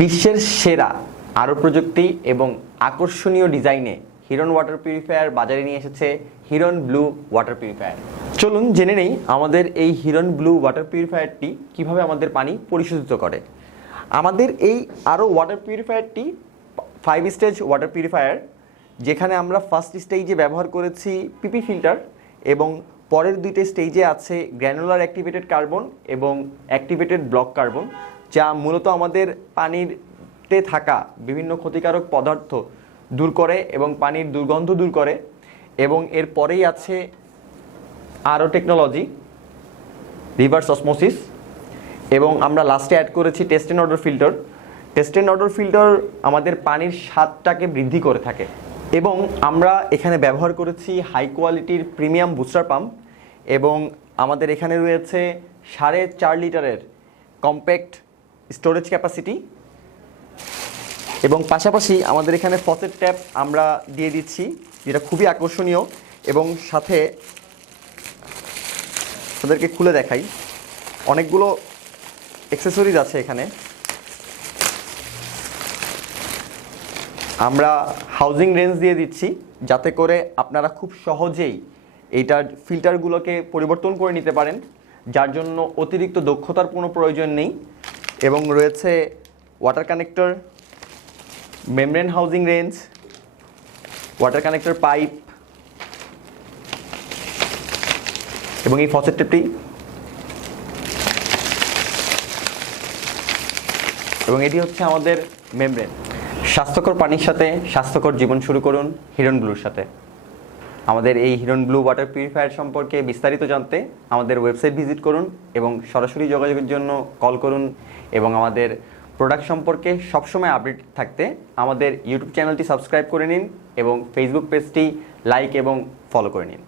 বিশ্বের সেরা আরও প্রযুক্তি এবং আকর্ষণীয় ডিজাইনে হিরন ওয়াটার পিউরিফায়ার বাজারে নিয়ে এসেছে হিরন ব্লু ওয়াটার পিউরিফায়ার চলুন জেনে নেই আমাদের এই হিরন ব্লু ওয়াটার পিউরিফায়ারটি কীভাবে আমাদের পানি পরিশোধিত করে। আমাদের এই আরও ওয়াটার পিউরিফায়ারটি ফাইভ স্টেজ ওয়াটার পিউরিফায়ার যেখানে আমরা ফার্স্ট স্টেজে ব্যবহার করেছি পিপি ফিল্টার এবং পরের দুইটা স্টেজে আছে গ্র্যানুলার অ্যাক্টিভেটেড কার্বন এবং অ্যাক্টিভেটেড ব্লক কার্বন যা মূলত আমাদের পানিরতে থাকা বিভিন্ন ক্ষতিকারক পদার্থ দূর করে এবং পানির দুর্গন্ধ দূর করে এবং এর পরেই আছে আরও টেকনোলজি রিভার্স অসমোসিস এবং আমরা লাস্টে অ্যাড করেছি taste and odour filter taste and odour filter আমাদের পানির স্বাদটাকে বৃদ্ধি করে থাকে এবং আমরা এখানে ব্যবহার করেছি হাই কোয়ালিটির প্রিমিয়াম বুস্টার পাম্প এবং আমাদের এখানে রয়েছে সাড়ে চার লিটারের কম্প্যাক্ট স্টোরেজ ক্যাপাসিটি এবং পাশাপাশি আমাদের এখানে ফসেট ট্যাপ আমরা দিয়ে দিচ্ছি, যেটা খুবই আকর্ষণীয়। এবং সাথে তাদেরকে খুলে দেখাই। অনেকগুলো অ্যাক্সেসরিজ আছে এখানে। আমরা হাউজিং রেঞ্জ দিয়ে দিচ্ছি, যাতে করে আপনারা খুব সহজেই এইটার ফিল্টারগুলোকে পরিবর্তন করে নিতে পারেন, যার জন্য অতিরিক্ত দক্ষতার কোনো প্রয়োজন নেই। এবং রয়েছে water connector membrane housing range water connector pipe এবং এই ফসেট টেপটি এবং এটি হচ্ছে আমাদের মেমব্রেন স্বাস্থ্যকর পানির সাথে স্বাস্থ্যকর জীবন শুরু করুন হিরন ব্লুর সাথে। আমাদের এই হিরন ব্লু ওয়াটার পিউরিফায়ার সম্পর্কে বিস্তারিত জানতে আমাদের ওয়েবসাইট ভিজিট করুন এবং সরাসরি যোগাযোগের জন্য কল করুন এবং আমাদের প্রোডাক্ট সম্পর্কে সবসময় আপডেট থাকতে আমাদের ইউটিউব চ্যানেলটি সাবস্ক্রাইব করে নিন এবং ফেসবুক পেজটি লাইক এবং ফলো করে নিন।